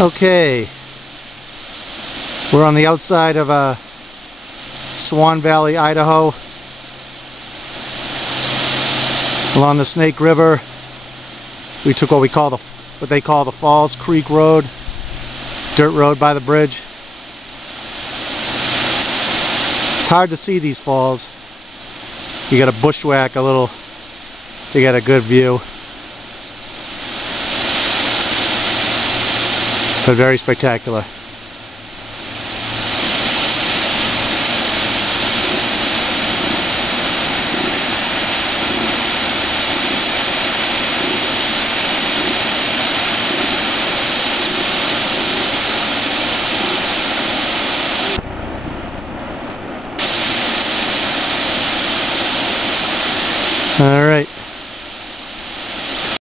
Okay, we're on the outside of Swan Valley, Idaho, along the Snake River. We took what they call the Falls Creek Road, dirt road by the bridge. It's hard to see these falls. You got to bushwhack a little to get a good view. But very spectacular. All right.